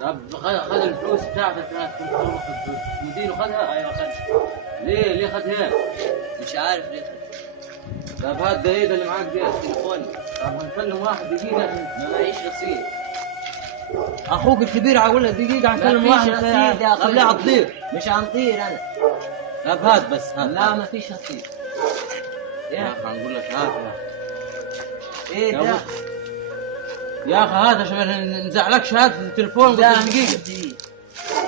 طب خذ الفلوس بتاعتك كانت المدير وخذها؟ ايوه خدها. ليه خذها؟ مش عارف ليه خدها. طب هات ده ايه ده اللي معاك ده؟ تليفون. طب هنكلم واحد دقيقة. ما معيش رصيد. اخوك الكبير هقول لك دقيقه هنكلم واحد رصيد يا اخوي. قبلها هتطير. مش هنطير انا. طب هات بس هات. لا ما فيش رصيد. يا اخي هنقول لك هات يا اخي. ايه ده؟ يا اخي هات عشان ما نزعلكش. هات التليفون لا قلت دقيقة.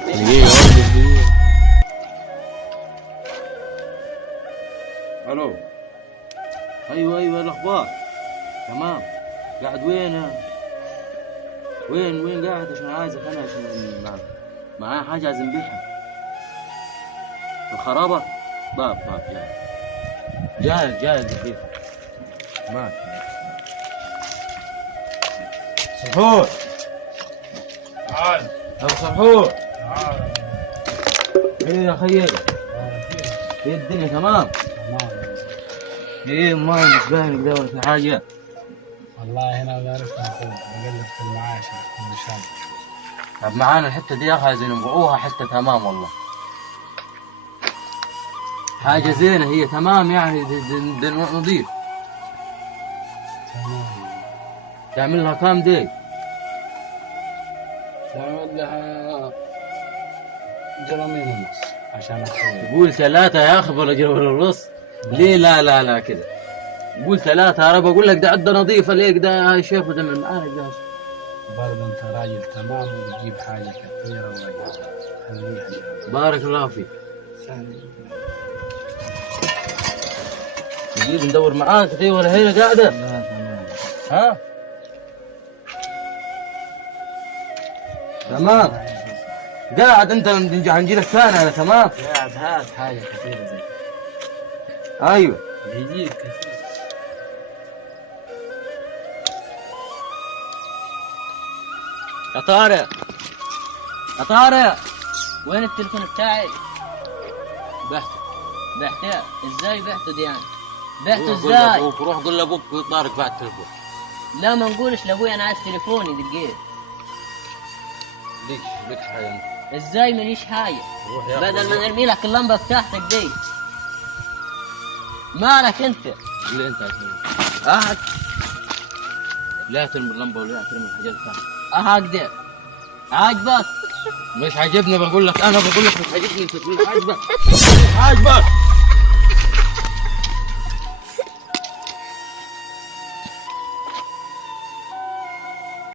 دقيقة. الو. ايوه ايه الاخبار؟ تمام. قاعد وين؟ وين قاعد عشان عايزك انا عشان معايا حاجه عايز نبيعها. الخرابه. باب جاهز البيت. تمام. سرحور. تعال ابو سرحور. تعال. ايه يا خيي؟ ايه الدنيا تمام؟ تمام. ايه ما مش باين كده ولا في حاجه؟ والله هنا بعرفنا اخوك بقلب في المعاش كل شهر. طب معانا الحته دي يا اخي عايزين نبيعوها حته تمام والله. حاجه زينه هي تمام يعني دي نضيف. تمام. تعمل لها كام دي؟ تعمل لها جرامين ونص عشان اخوي. قول 3 يا اخي ولا جرام ونص؟ ليه لا كده. قول 3 يا رب. اقول لك ده عده نظيفه ليك ده شايفه ده من معاك ده. برضه انت راجل تمام وبتجيب حاجه كثيره وخليها جرام. بارك الله فيك. نجيب ندور معاك دي ولا هنا قاعده؟ لا تمام. ها؟ تمام. قاعد انت هنجي لك ثاني انا تمام؟ قاعد هات حاجه كثيره زي ايوه. بيجيب كثير. يا طارق. يا طارق. وين التليفون بتاعي؟ بعته. ازاي بعته دي يعني؟ بعته ازاي؟ روح قول لابوك طارق بعد التليفون. لا ما نقولش لابوي انا عايز تليفوني دقيقة. ليك حاجه انت. ازاي ماليش حاجة؟ روح يا بدل ما نرمي لك اللمبة بتاعتك دي. مالك انت؟ اللي انت عايزه. لا ترمي اللمبه ولا ترمي الحاجات بتاعتك. هكذا عاجبك؟ مش عاجبني. بقول لك مش عاجبني. انت تقول لي عاجبك.